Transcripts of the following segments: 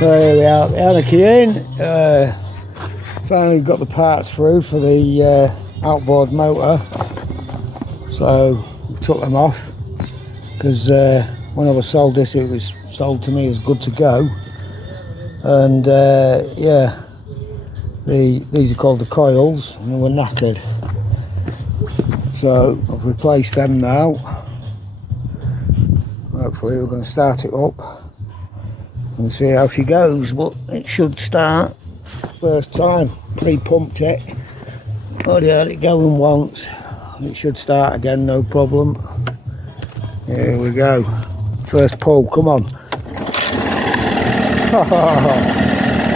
So here we are, the anarchy in. Finally got the parts through for the outboard motor. So we took them off because when I was sold this, it was sold to me as good to go. And yeah, these are called the coils, and they were knackered. So I've replaced them now. Hopefully we're going to start it up and see how she goes, but it should start first time. Pre-pumped it, already had it going once, it should start again, no problem. Here we go, first pull, come on.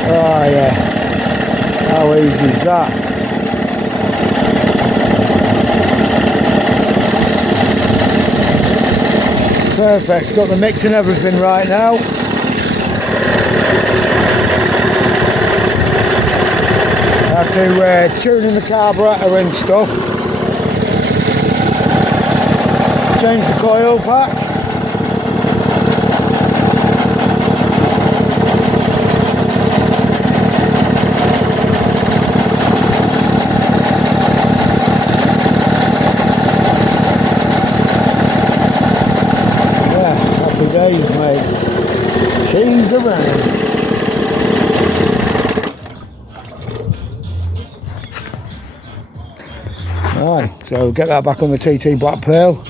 Oh yeah, how easy is that? Perfect, it's got the mix and everything right now. I had to tune in the carburetor and stuff. Change the coil pack. Yeah, happy days, mate. She's around. Right, so get that back on the TT Black Pearl.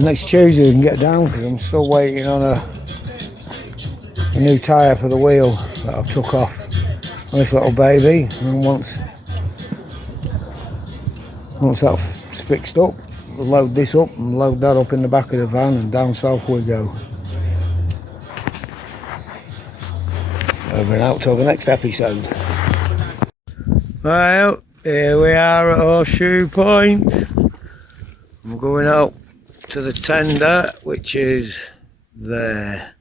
Next Tuesday we can get down because I'm still waiting on a new tyre for the wheel that I've took off on this little baby. And once that's fixed up, we'll load this up and load that up in the back of the van, and down south we go. Over and out till the next episode. Well, here we are at Horseshoe Point. I'm going out to the tender, which is there.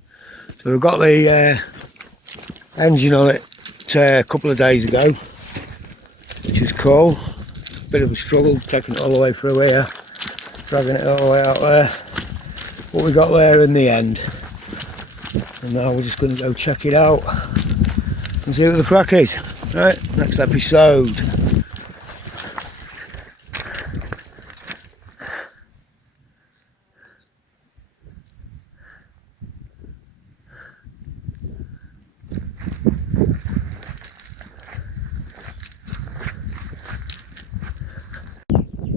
So we've got the engine on it a couple of days ago, which is cool. It's a bit of a struggle taking it all the way through here, dragging it all the way out there. But we got there in the end. And now we're just going to go check it out and see what the crack is. Right, next episode.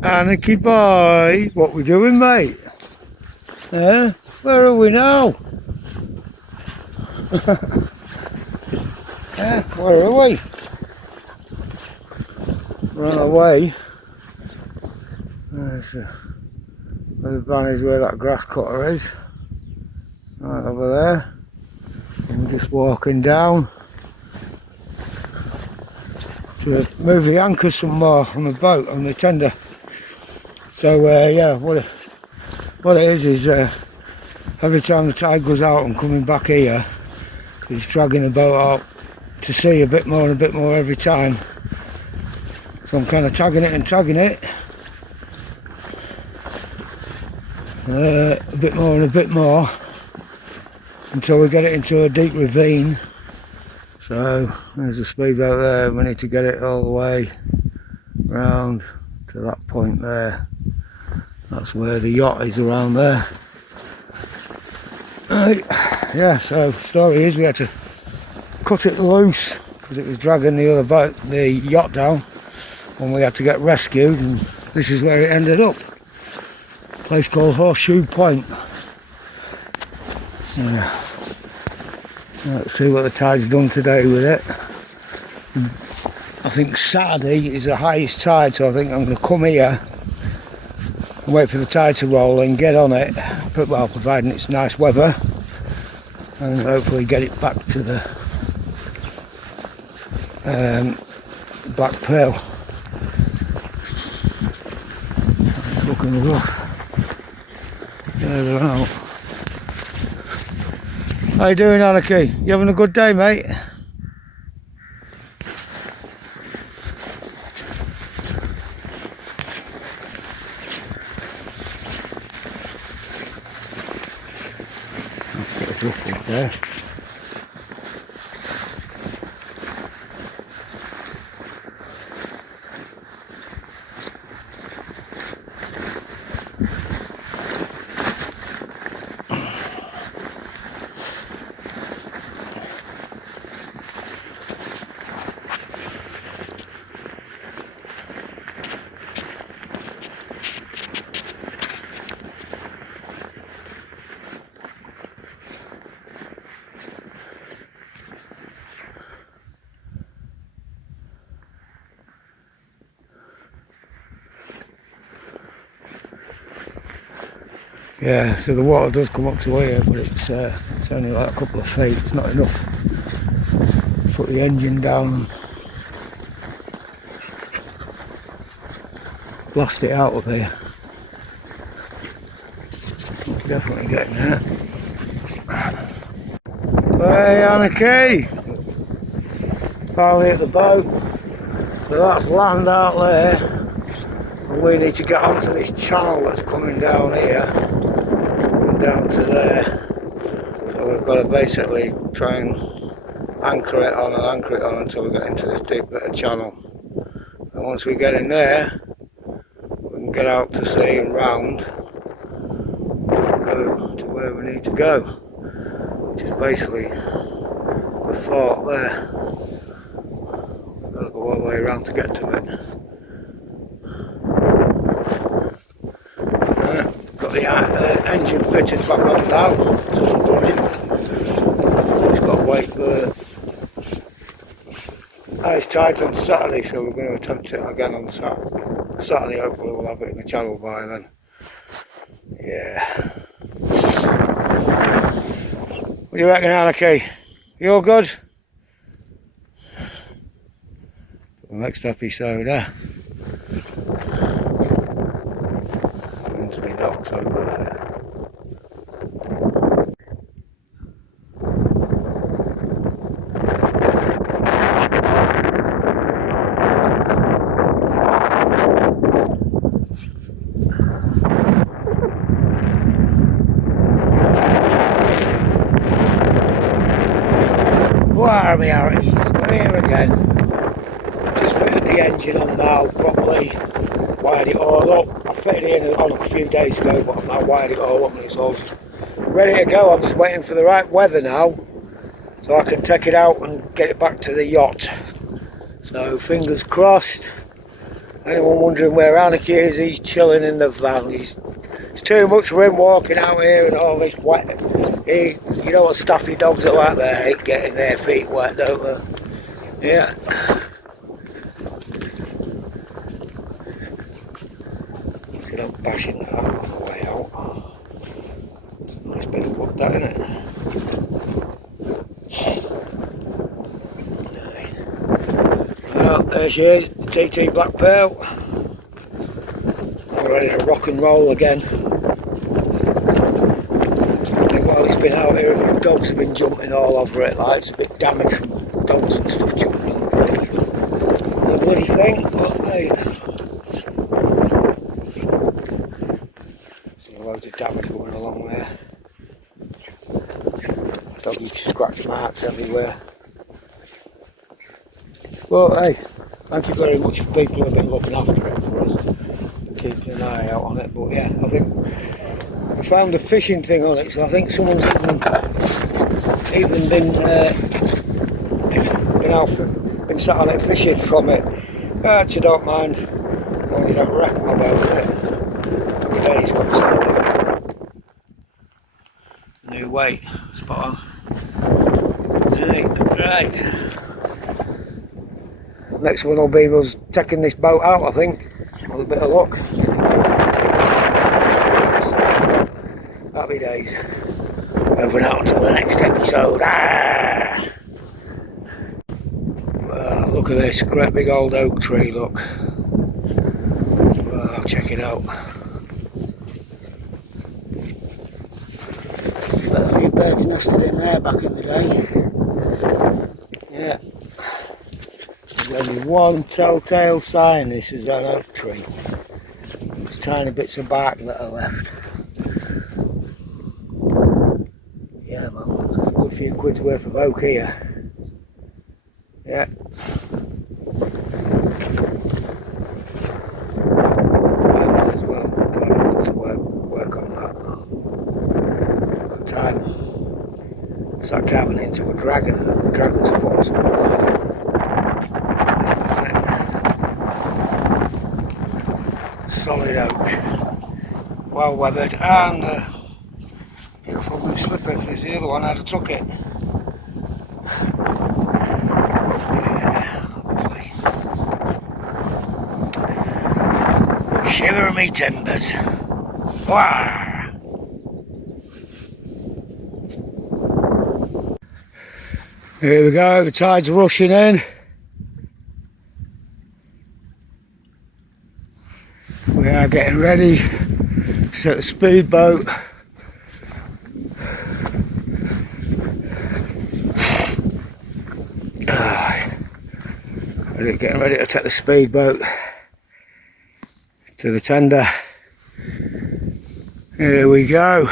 Anarchy boy, what we doing, mate? Where are we now? Where are we? We're on our way. Where the van is, where that grass cutter is. Right over there. And we're just walking down to move the anchors some more on the boat, on the tender. So yeah, what it is every time the tide goes out, I'm coming back here, it's dragging the boat out to sea a bit more and a bit more every time. So I'm kind of tagging it and tagging it a bit more and a bit more until we get it into a deep ravine. So there's a speedboat there, we need to get it all the way round to that point there. That's where the yacht is, around there. Yeah, so the story is we had to cut it loose because it was dragging the other boat, the yacht down, and we had to get rescued, and this is where it ended up. A place called Horseshoe Point. Yeah. Let's see what the tide's done today with it. I think Saturday is the highest tide, so I think I'm going to come here and wait for the tide to roll and get on it, well, providing it's nice weather, and hopefully get it back to the Black Pearl. It's looking rough. There they're out. How you doing, Anarchy? You having a good day, mate? Let's get a drop up there. Yeah, so the water does come up to here, but it's only like a couple of feet. It's not enough to put the engine down and blast it out of here. Definitely getting there. Hey, Anarchy! Finally at the boat. So that's land out there. And we need to get onto this channel that's coming down here. Coming down to there. So we've got to basically try and anchor it on until we get into this deep bit of channel. And once we get in there, we can get out to sea and round. Go to where we need to go. Which is basically the fort there. We've got to go all the way around to get to it. Got the engine fitted back on now, so it's running. Just got to wait for ice tides on Saturday, so we're going to attempt it again on Saturday. Hopefully we'll have it in the channel by then. Yeah. What do you reckon, Anarchy? You all good? The next episode, into my docks over there. Where are we, Harry? We're here again. Just fitted the engine on now properly. Wired it all up. I fitted it in on a few days ago, but I've now wired it all up and it's all just ready to go. I'm just waiting for the right weather now, so I can take it out and get it back to the yacht. So fingers crossed. Anyone wondering where Anarchy is, he's chilling in the van. It's too much for him walking out here and all this wet. You know what staffy dogs are like, they hate getting their feet wet, don't they? Yeah. Look at them bashing that out on the way out. Nice bit of wood, that, isn't it? Well, there she is, the TT Black Pearl. I'm ready to rock and roll again. While it's been out here, a few dogs have been jumping all over it, like it's a bit damaged from dogs and stuff jumping on the bloody thing, but hey, see loads of damage going along there. Doggy scratch marks everywhere. Well, hey, thank you very much for people who have been looking after it for us and keeping an eye out on it. But yeah, I think I found a fishing thing on it, so I think someone's even been sat on it fishing from it. Which I don't mind, as long as you don't wreck them about it. Every day he's got something new weight, spot on. Right. Next one will be us taking this boat out, I think, with a bit of luck. Happy days. Moving out until the next episode. Well, look at this, great big old oak tree, look. Well, check it out. A few birds nested in there back in the day. Yeah. There's only one telltale sign this is an oak tree. There's tiny bits of bark that are left. Yeah, man, there's a good few quid's worth of oak here. Yeah. As well, got a lot to work on that. So I've got time. It's like carving it into a dragon. The dragon's foot or something like that. Solid oak, well weathered, and beautiful blue slipper. There's the other one, I'd have took it. Shiver me timbers. Wah! Here we go, the tide's rushing in. We are getting ready to set the speedboat. Getting ready to take the speedboat to the tender. Here we go.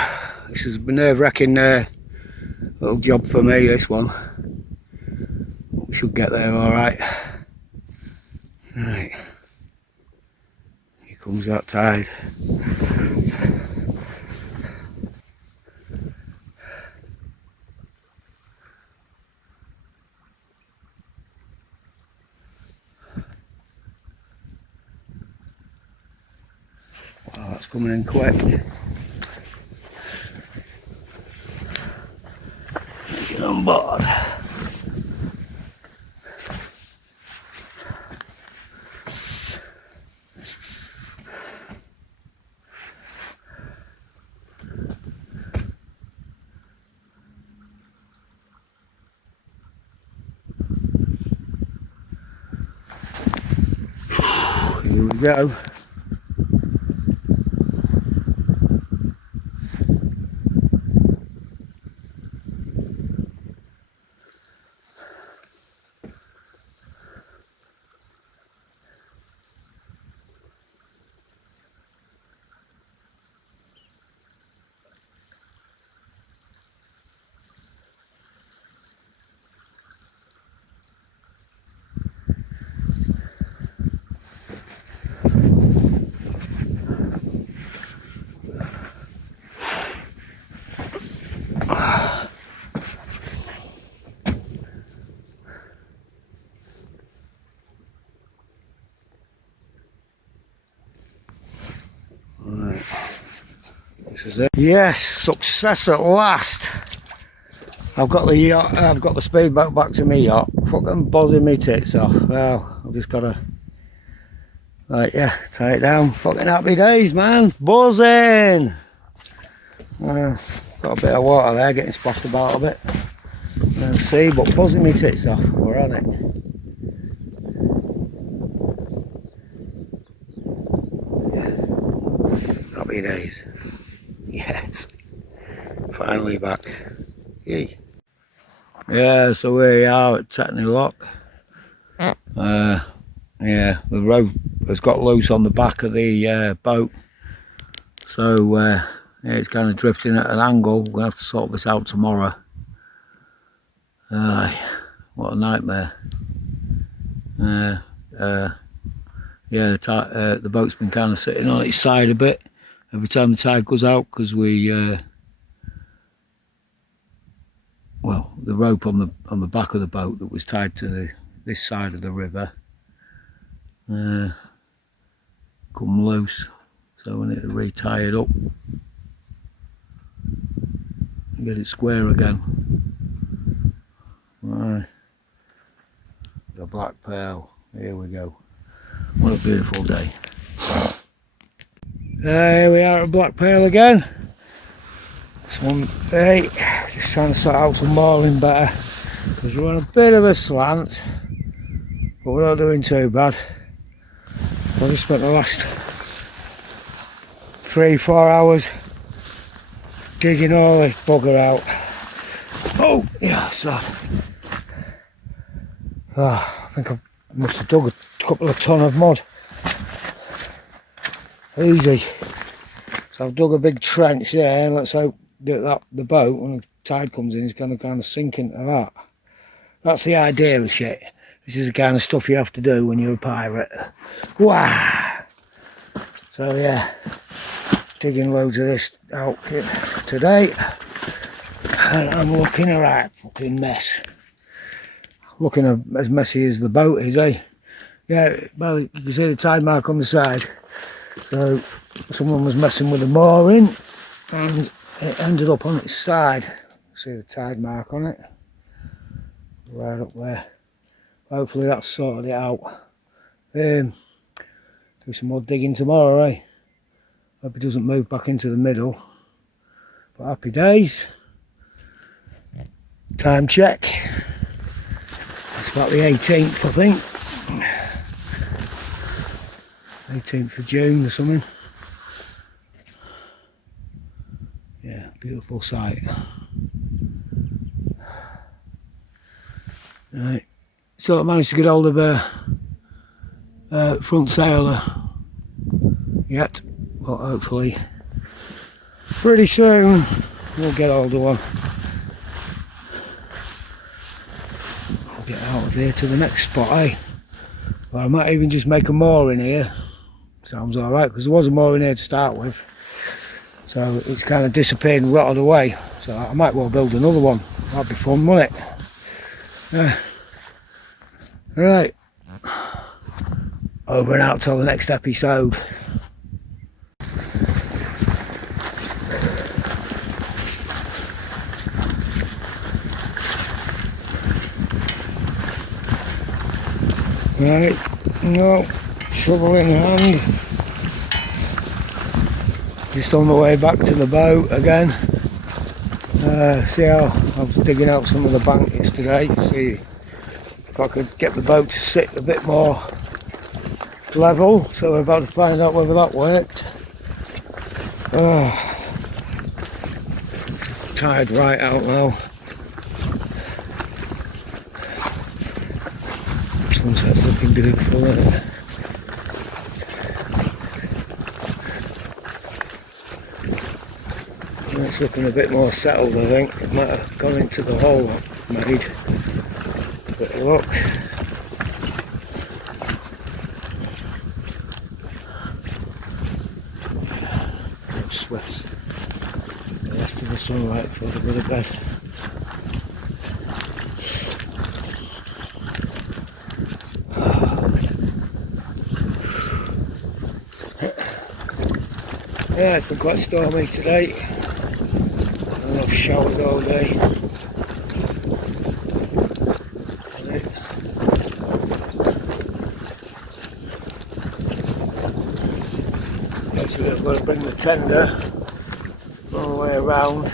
This is a nerve-wracking little job for me, this one. We should get there alright. Right. Here comes that tide. Wow, that's coming in quick. Get on board. Here we go. Right. This is it. Yes, success at last. I've got the yacht, I've got the speedboat back to me yacht. Fucking buzzing me tits off. Well, I've just gotta, like, yeah, tie it down. Fucking happy days, man. Buzzing. Got a bit of water there, getting splashed about a bit. Let's see, but buzzing me tits off. We're on it. Yeah. Happy days. Yes. Finally back. Yay. Yeah, so we are at Tetney Lock. Yeah, the rope has got loose on the back of the boat, so yeah, it's kind of drifting at an angle. We're gonna have to sort this out tomorrow. What a nightmare. Yeah, the boat's been kind of sitting on its side a bit every time the tide goes out, because we well, the rope on the back of the boat that was tied to this side of the river come loose, so we need to re-tie it up and get it square again. Right, the Black Pearl, here we go. What a beautiful day. Here we are at Black Pearl again. Hey, just trying to sort out some mooring better, because we're on a bit of a slant, but we're not doing too bad. So I just spent the last 3-4 hours digging all this bugger out. Oh, yeah, sad. I think I must have dug a couple of ton of mud. Easy. So I've dug a big trench there, and let's hope that the boat, when the tide comes in, is going to kind of sink into that. That's the idea of shit. This is the kind of stuff you have to do when you're a pirate. Wow! So yeah, digging loads of this out today, and I'm looking a right fucking mess. Looking as messy as the boat is, eh? Yeah, well, you can see the tide mark on the side. So someone was messing with the mooring, and it ended up on its side. See the tide mark on it, right up there. Hopefully that's sorted it out. Do some more digging tomorrow, eh? Hope it doesn't move back into the middle. But happy days. Time check. It's about the 18th, I think. 18th of June or something. Yeah, beautiful sight. Right. So I managed to get hold of a front sailor yet, but hopefully pretty soon we'll get hold of one. I'll get out of here to the next spot, eh? Or I might even just make a mooring here. Sounds alright, because there was a mooring here to start with. So it's kind of disappeared and rotted away. So I might well build another one. That'd be fun, wouldn't it? Right. Over and out till the next episode. Right, no, shovel in hand. Just on the way back to the boat again. See how I was digging out some of the bank yesterday. See if I could get the boat to sit a bit more level. So we're about to find out whether that worked. It's tired right out now. Sunset's looking beautiful, isn't it? It's looking a bit more settled, I think. It might have gone into the hole I've made. But look. Swift. The rest of the sunlight for the bit of bed. Yeah, it's been quite stormy today. I've showered all day. Actually, I've got to bring the tender all the way around.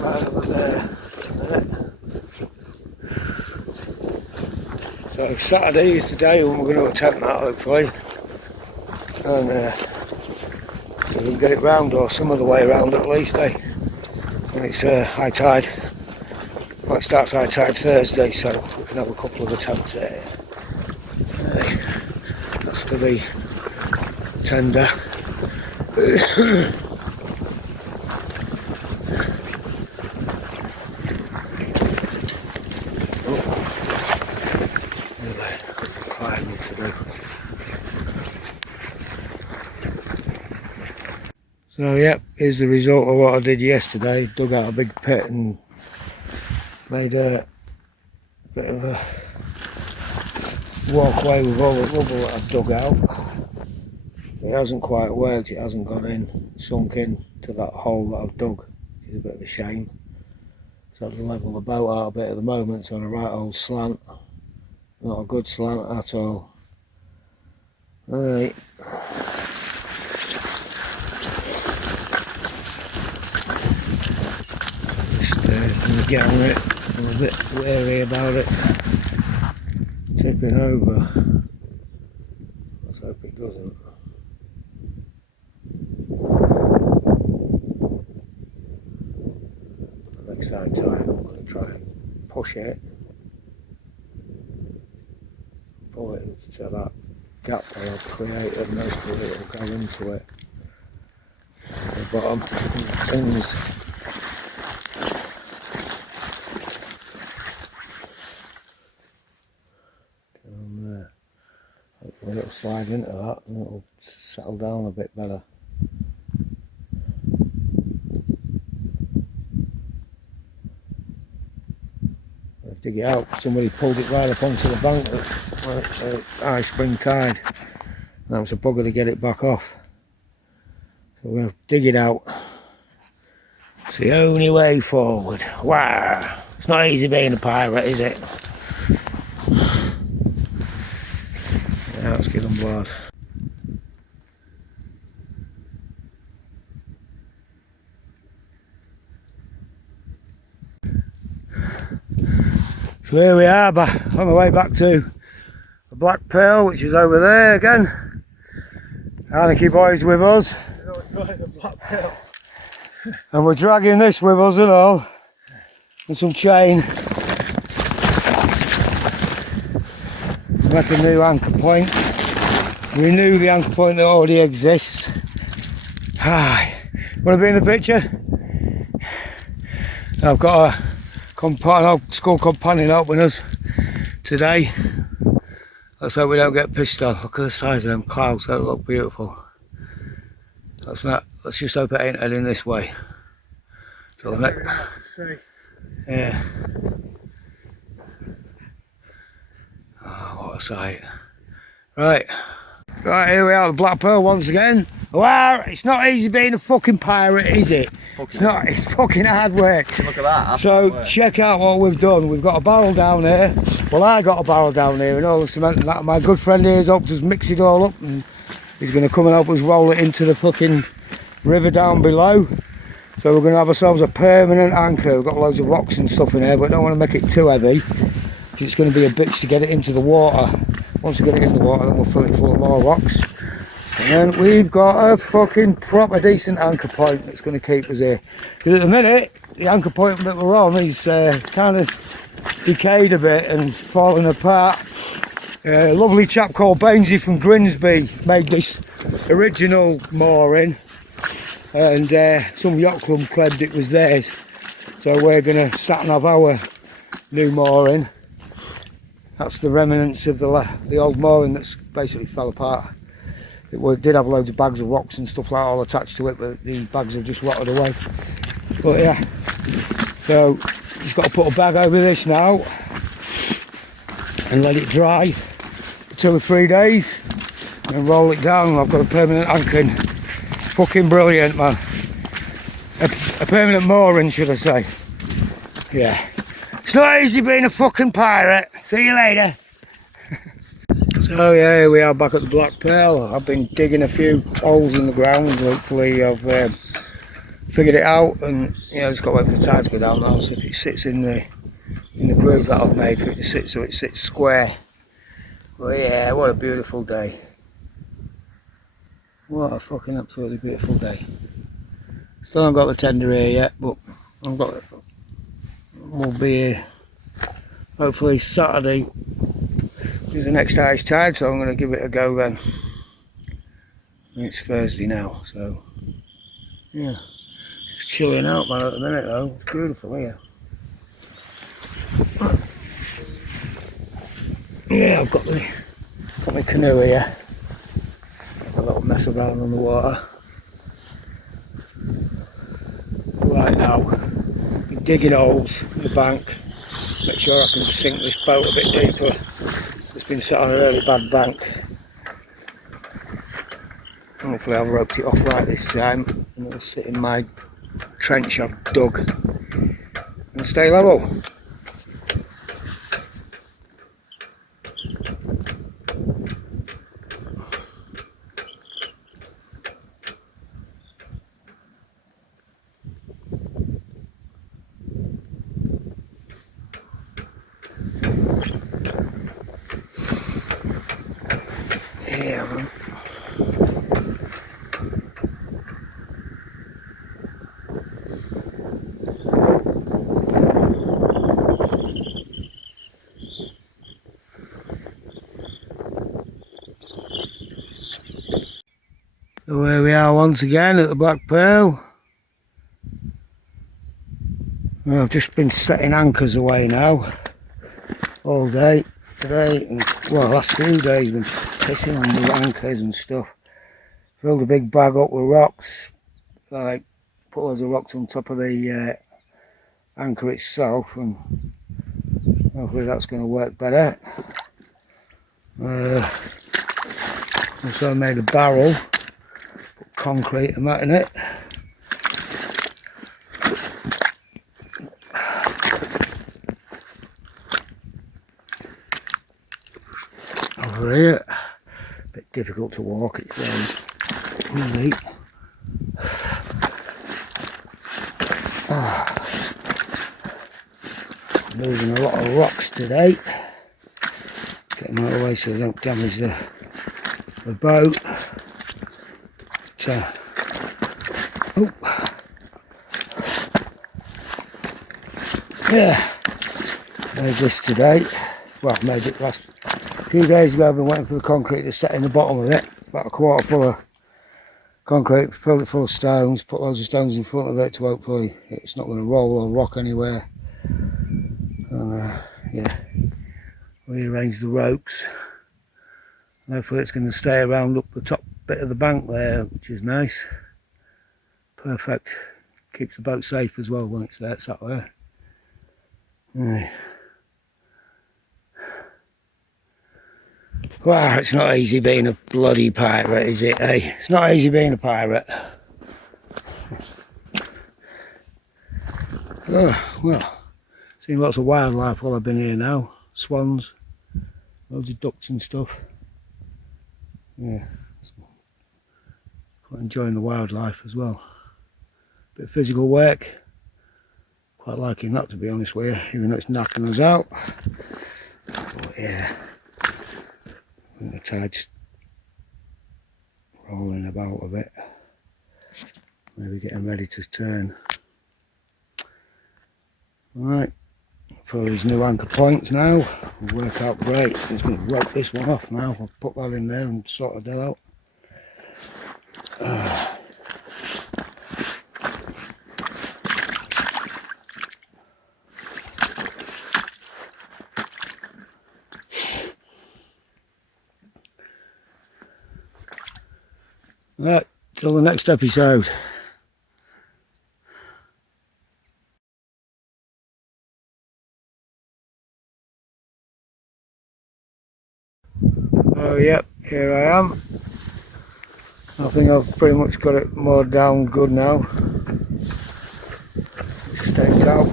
Right over there. So Saturday is the day when we're going to attempt that, hopefully. And so we can get it round, or some of the way around at least, eh? When it's high tide. Well, it starts high tide Thursday, so we can have a couple of attempts at it. That's for the tender. Climbing to do. So yep, here's the result of what I did yesterday. Dug out a big pit and made a bit of a walkway with all the rubble that I've dug out. It hasn't quite worked, it hasn't gone in, sunk in to that hole that I've dug, which is a bit of a shame. So I've level the boat out a bit at the moment. It's on a right old slant, not a good slant at all. Alright. Just get on it. I'm a bit wary about it tipping over. Let's hope it doesn't. Next time I'm going to try and push it, pull it to that gap that I've created, and hopefully it'll go into it at the bottom. Things down there. Hopefully it'll slide into that and it'll settle down a bit better. Dig it out. Somebody pulled it right up onto the bank at high spring tide. That was a bugger to get it back off. So we're going to dig it out. It's the only way forward. Wow! It's not easy being a pirate, is it? Yeah, let's get on board. So So here we are, on the way back to the Black Pearl, which is over there again. Anarchy boys with us. And we're dragging this with us and all. And some chain. To make a new anchor point. Renew the anchor point that already exists. Hi. Want to be in the picture? I've got an old school companion helping us today. Let's hope we don't get pissed off. Look at the size of them clouds, they look beautiful. Let's just hope it ain't heading this way. So yeah. Oh, what a sight. Right, here we are, the Black Pearl once again. Well, it's not easy being a fucking pirate, is it? It's fucking hard work. Look at that. So check out what we've done. We've got a barrel down here. Well, I got a barrel down here and all the cement and that. My good friend here has helped us mix it all up and he's going to come and help us roll it into the fucking river down below. So we're going to have ourselves a permanent anchor. We've got loads of rocks and stuff in here, but I don't want to make it too heavy. It's going to be a bitch to get it into the water. Once we get it in the water, then we'll fill it full of more rocks. And then we've got a fucking proper decent anchor point that's going to keep us here. Because at the minute, the anchor point that we're on is kind of decayed a bit and falling apart. A lovely chap called Bainesy from Grimsby made this original mooring, and some yacht club claimed it was theirs. So we're going to sat nav our new mooring. That's the remnants of the old mooring that's basically fell apart. It did have loads of bags of rocks and stuff like that all attached to it, but the bags have just rotted away. But yeah, so just got to put a bag over this now and let it dry for 2 or 3 days and roll it down, and I've got a permanent anchoring. Fucking brilliant, man. A permanent mooring, should I say. Yeah. It's not easy being a fucking pirate. See you later. So yeah, here we are back at the Black Pearl. I've been digging a few holes in the ground. Hopefully I've figured it out, and yeah, just got to wait for the tide to go down now. So if it sits in the groove that I've made for it to sit, so it sits square. But yeah, what a beautiful day. What a fucking absolutely beautiful day. Still haven't got the tender here yet, but I've got it. We'll be here hopefully Saturday is the next highest tide, so I'm going to give it a go then. And it's Thursday now, so yeah, just chilling out, man, at the minute though. It's beautiful here. Yeah, I've got my canoe here. A little mess around on the water. Right now, I'm digging holes in the bank. Make sure I can sink this boat a bit deeper. It's been sat on a really bad bank. Hopefully I've roped it off right this time and it'll sit in my trench I've dug and stay level. Yeah, man. So here we are once again at the Black Pearl. I've just been setting anchors away now all day today, and well, last few days been pissing on the anchors and stuff. Filled a big bag up with rocks, like put loads of rocks on top of the anchor itself, and hopefully that's going to work better. Also made a barrel, put concrete and that in it. Over here, a bit difficult to walk, it's very neat. Moving a lot of rocks today. Get them out of the way so they don't damage the boat. But, yeah, made this today. Well, made it last few days ago. I've been waiting for the concrete to set in the bottom of it. About a quarter full of concrete, filled it full of stones, put loads of stones in front of it to hopefully it's not going to roll or rock anywhere. And yeah, rearrange the ropes. And hopefully it's going to stay around up the top bit of the bank there, which is nice. Perfect. Keeps the boat safe as well when it's there, sat there. Right. Wow, it's not easy being a bloody pirate, is it, eh? It's not easy being a pirate. Oh, well, seen lots of wildlife while I've been here now. Swans, loads of ducks and stuff. Yeah, quite enjoying the wildlife as well. Bit of physical work. Quite liking that, to be honest with you, even though it's knocking us out. But yeah, I think the tide's rolling about a bit. Maybe getting ready to turn. Right, for these new anchor points now, will work out great. I'm just going to rope this one off now. I'll put that in there and sort that out. Right, till the next episode. So yep, here I am. I think I've pretty much got it mowed down good now. Staked out.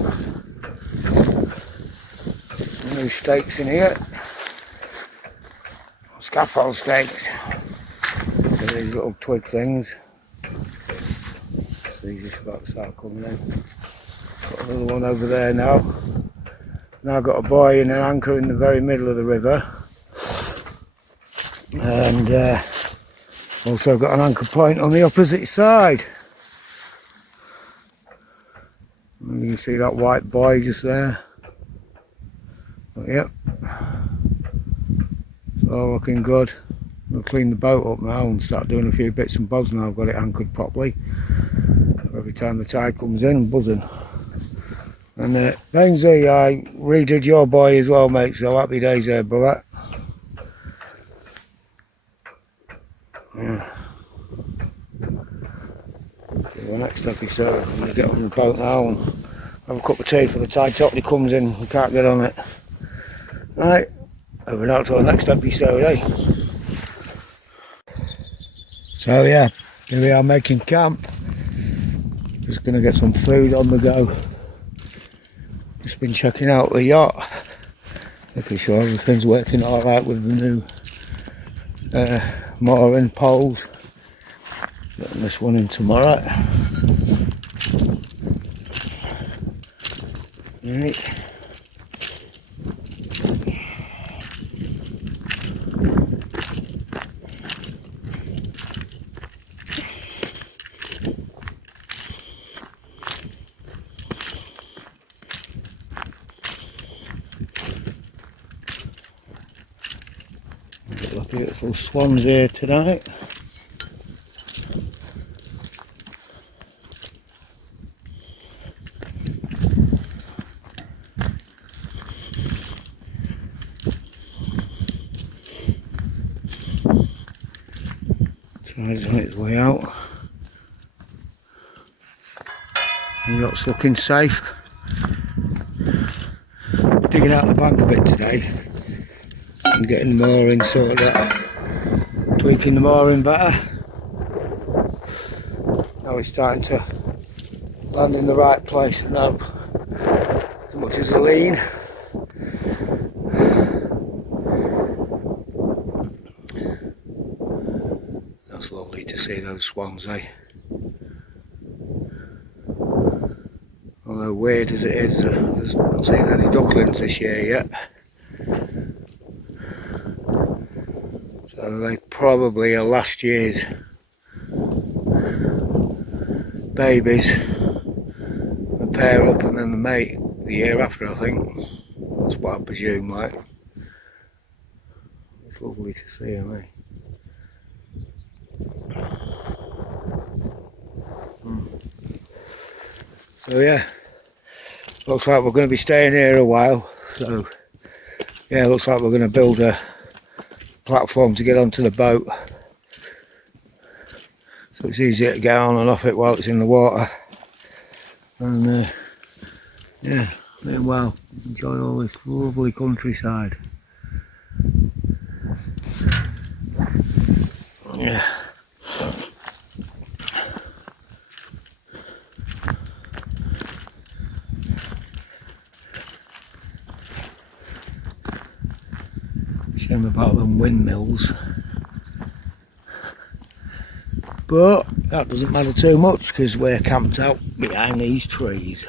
Some new stakes in here. Scaffold stakes. These little twig things. So these just about to start coming in. Got another one over there now. Now I've got a buoy and an anchor in the very middle of the river. And also got an anchor point on the opposite side. And you can see that white buoy just there. But yep, it's all looking good. I'll clean the boat up now and start doing a few bits and bobs now I've got it anchored properly. Every time the tide comes in, I'm buzzing. And Benzie, I redid your buoy as well, mate, so happy days there, brother. Yeah. So the next episode, I'm going to get on the boat now and have a cup of tea for the tide totally comes in, we can't get on it. Right, over and out to the next episode, eh? So yeah, here we are making camp. Just going to get some food on the go. Just been checking out the yacht. Making sure everything's working alright with the new mooring poles. Getting this one in tomorrow. Right. Beautiful swans here tonight. Tide's on its way out. The yacht's looking safe. Digging out the bank a bit today and getting the mooring sorted out. Tweaking the mooring better. Now it's starting to land in the right place now, as much as a lean. That's lovely to see those swans, eh? Although so weird as it is, there's not seen any ducklings this year yet. So they probably are last year's babies. They pair up and then they mate the year after, I think. That's what I presume, like. It's lovely to see them, eh? So yeah, looks like we're going to be staying here a while. So yeah, looks like we're going to build a platform to get onto the boat, so it's easier to get on and off it while it's in the water. And yeah, meanwhile, enjoy all this lovely countryside. Yeah. Shame about them windmills, but that doesn't matter too much because we're camped out behind these trees.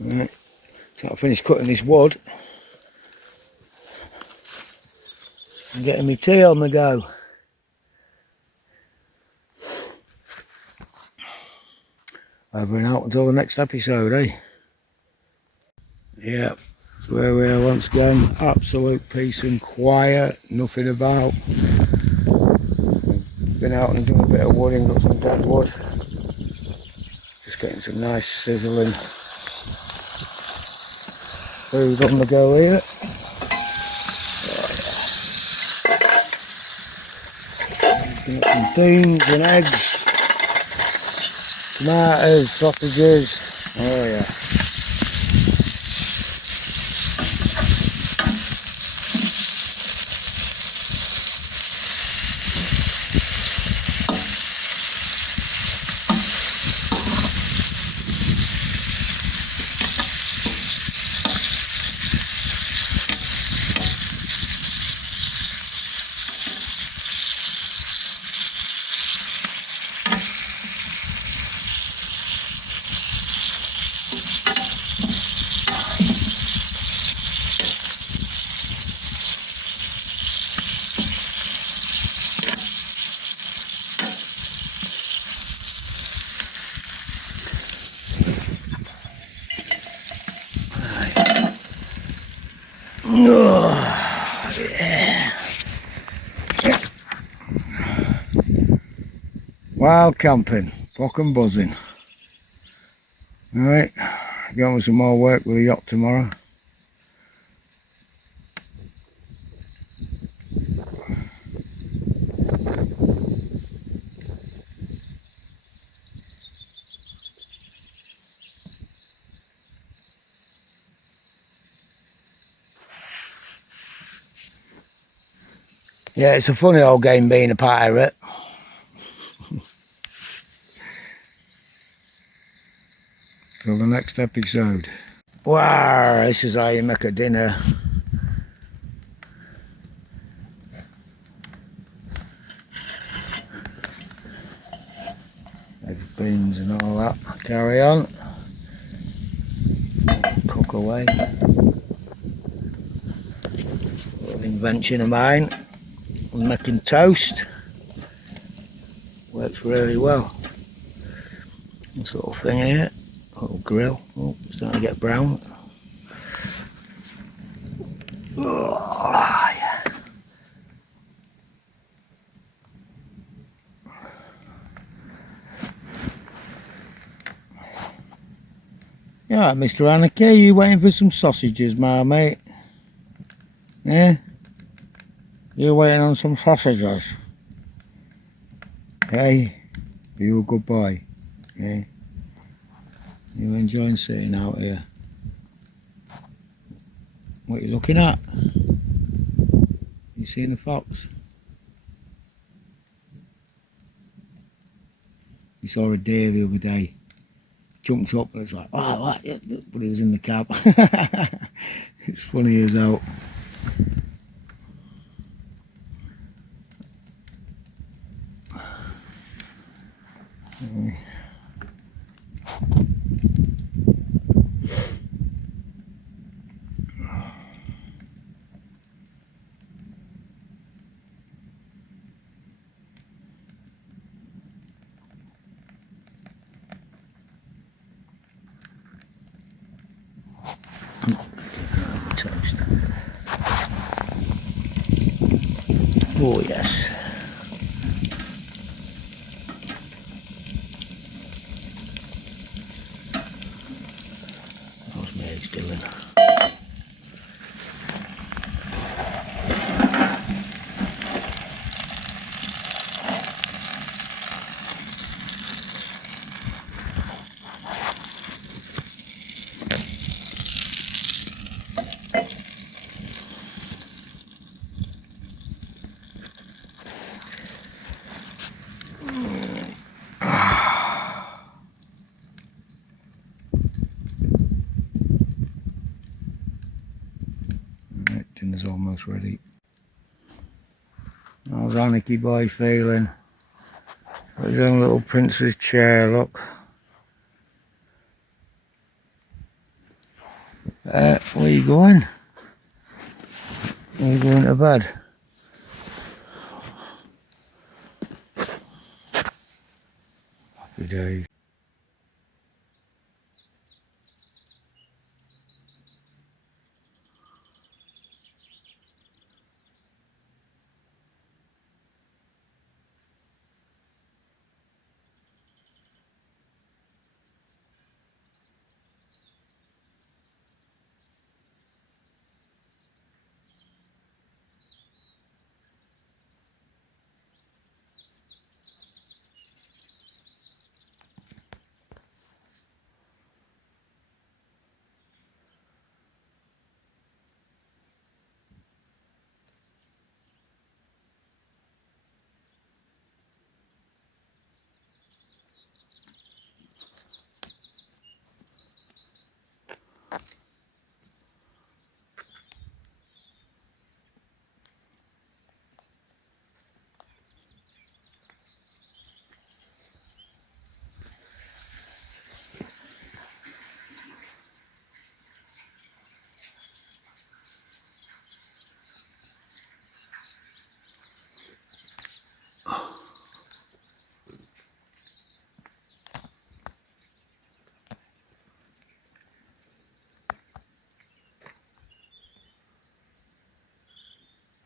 Right, so I finished cutting this wood and getting my tea on the go. Over and out until the next episode, eh? Yeah, that's where we are once again. Absolute peace and quiet, nothing about. Been out and done a bit of wooding, got some dead wood. Just getting some nice sizzling food on the go here. Got some beans and eggs, tomatoes, sausages. Oh yeah. Oh, yeah. Wild camping, fucking buzzing. Alright, going with some more work with the yacht tomorrow. Yeah, it's a funny old game being a pirate. Till the next episode. Wow, this is how you make a dinner. Eggs, beans and all that. Carry on. Cook away. Little invention of mine. I'm making toast. Works really well. This little thing here. Little grill. Oh, it's starting to get brown. Oh, yeah. Yeah, Mr. Anarchy, you waiting for some sausages, my mate? Yeah? You waiting on some sausages? Hey, you a good boy? Yeah? You enjoying sitting out here? What are you looking at? You seen the fox? You saw a deer the other day. jumped up and it's like, oh, what? Yeah, but he was in the cab. It's funny as hell. Toast. Oh yes. How's Mary's doing? Right, dinner's almost ready. How's Anarchy Boy feeling? Got his own little prince's chair, look. Where are you going? Are you going to bed? Happy days.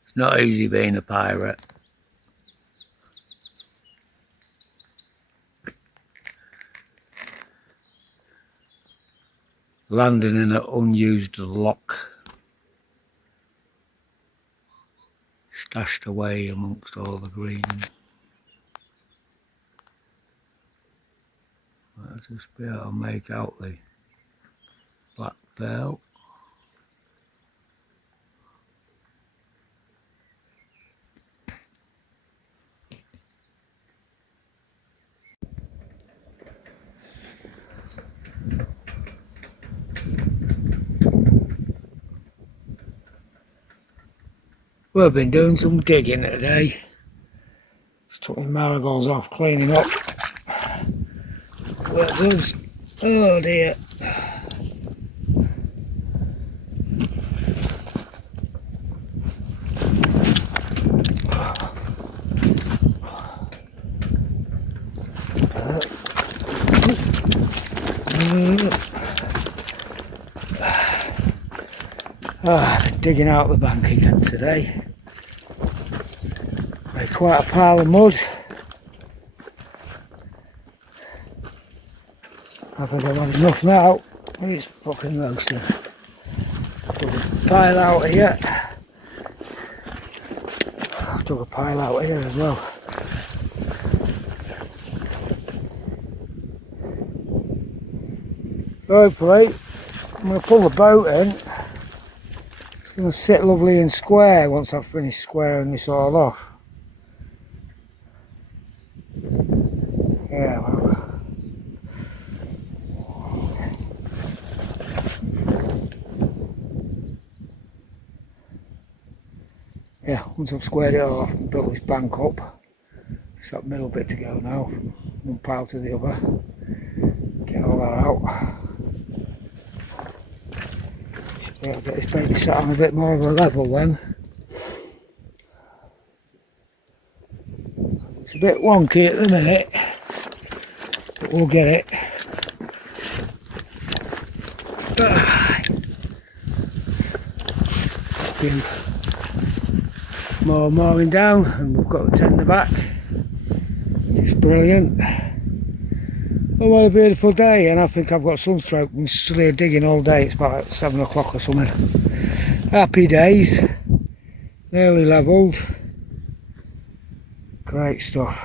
It's not easy being a pirate. Landing in an unused lock, stashed away amongst all the green. I'll just be able to make out the Black Pearl. We've been doing some digging today. Just took my marigolds off, cleaning up. Where it goes. Oh dear. Digging out the bank again today. Made quite a pile of mud. I think I've had enough now. It's fucking roasting. Took a pile out here. Took a pile out here as well. Hopefully, I'm going to pull the boat in. It's going to sit lovely and square once I've finished squaring this all off. Yeah, well. yeah, once I've squared it all off and built this bank up, it's that middle bit to go now, one pile to the other, get all that out. Yeah, get this baby sat on a bit more of a level then. It's a bit wonky at the minute, but we'll get it. It's been more mowing down and we've got the tender back, which is brilliant. Oh, what a beautiful day, and I think I've got sunstroke and still here digging all day. It's about 7 o'clock or something. Happy days, nearly levelled. Great stuff.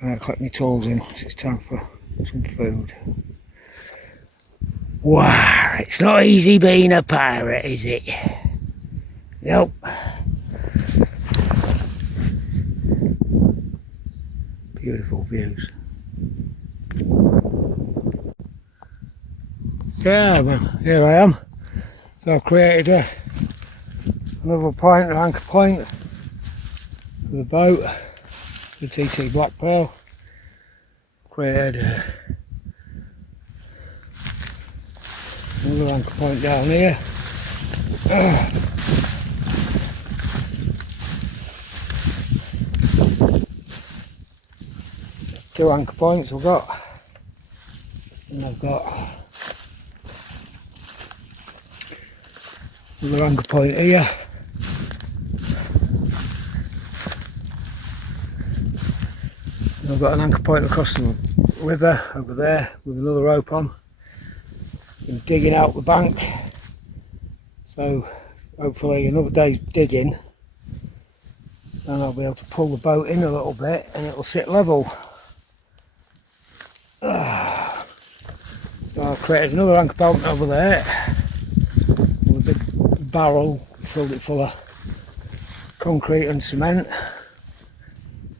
Right, collect my tools in, it's time for some food. Wow, it's not easy being a pirate, is it? Nope. Beautiful views. Yeah, man, here I am. So I've created another point, an anchor point for the boat, the TT Black Pearl. Created another anchor point down here. Two anchor points I've got, and I've got another anchor point here. And I've got an anchor point across the river over there with another rope on. Been digging out the bank, so hopefully another day's digging and I'll be able to pull the boat in a little bit and it'll sit level. So I've created another anchor point over there with a big barrel, filled it full of concrete and cement,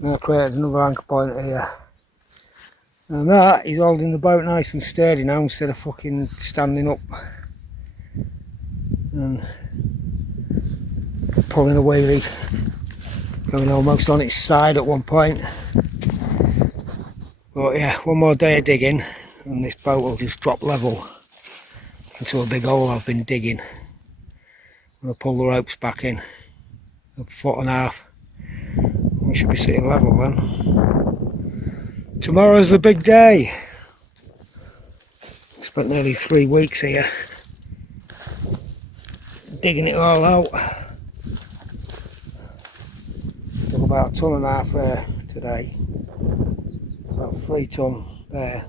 and I've created another anchor point here. And that is holding the boat nice and sturdy now instead of fucking standing up and pulling a wheelie, going almost on its side at one point. But yeah, one more day of digging and this boat will just drop level into a big hole I've been digging. I'm going to pull the ropes back in, a foot and a half. We should be sitting level then. Tomorrow's the big day. Spent nearly 3 weeks here digging it all out. Took about 1.5 tons there today. About 3 ton there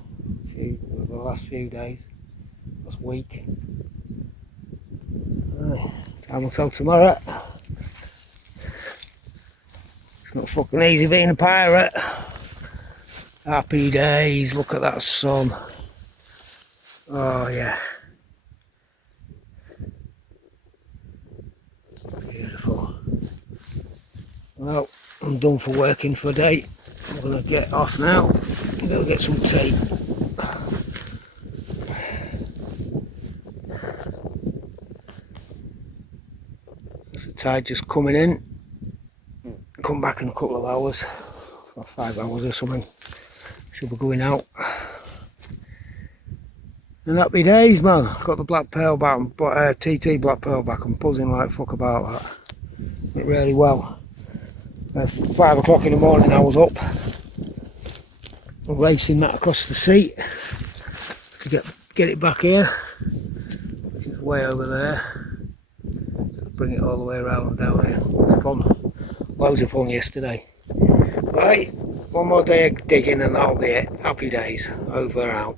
the last few days, last week. Time will tell tomorrow. It's not fucking easy being a pirate. Happy days, look at that sun. Oh yeah. Beautiful. Well, I'm done for working for a day. I'm going to get off now and go get some tea. There's the tide just coming in. Come back in a couple of hours, or 5 hours or something. Should be going out. And happy days, man. Got the Black Pearl back, but TT Black Pearl back. I'm buzzing like fuck about that. Went really well. 5 o'clock in the morning I was up, racing that across the sea to get it back here, which is way over there. Bring it all the way around down here. Fun, loads of fun yesterday. Right, one more day of digging and that'll be it. Happy days, over and out.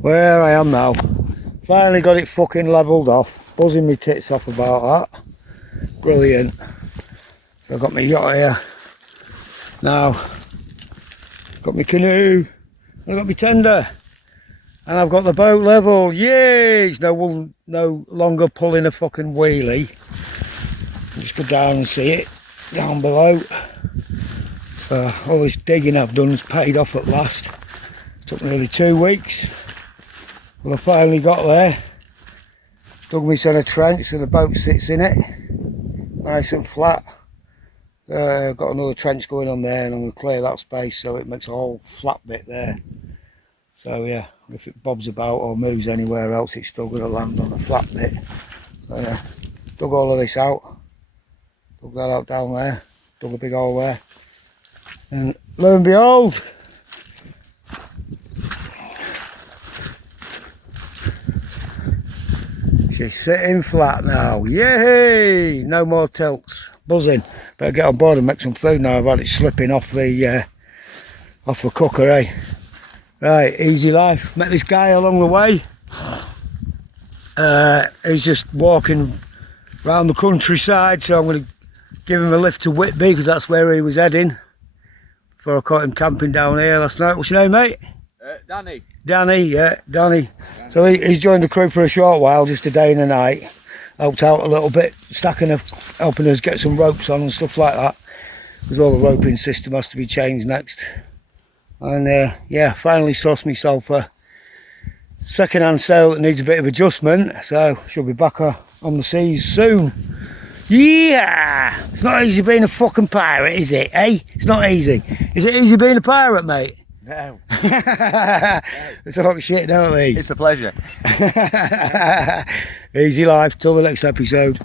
where I am now. Finally got it fucking levelled off. Buzzing my tits off about that. Brilliant. So I've got my yacht here. Now, got my canoe. I've got my tender. And I've got the boat level. Yay! It's no longer pulling a fucking wheelie. Just go down and see it. Down below. All this digging I've done has paid off at last. Took nearly 2 weeks. Well, I finally got there. Dug myself a trench so the boat sits in it. Nice and flat. Got another trench going on there, and I'm going to clear that space so it makes a whole flat bit there. So yeah, if it bobs about or moves anywhere else, it's still going to land on the flat bit. So yeah, dug all of this out. Dug that out down there. Dug a big hole there. And lo and behold, she's sitting flat now. Yay! No more tilts. Buzzing. Better get on board and make some food now. I've had it slipping off the cooker, eh? Right, easy life. Met this guy along the way. He's just walking round the countryside, so I'm going to give him a lift to Whitby because that's where he was heading. Before I caught him camping down here last night. What's your name, mate? Danny. Danny, yeah, Danny. So he's joined the crew for a short while, just a day and a night. Helped out a little bit, helping us get some ropes on and stuff like that. Because all the roping system has to be changed next. And yeah, finally sourced myself a second-hand sail that needs a bit of adjustment. So she'll be back on the seas soon. Yeah! It's not easy being a fucking pirate, is it, eh? It's not easy. Is it easy being a pirate, mate? No. They talk shit, don't they? It's a pleasure. Easy life. Till the next episode.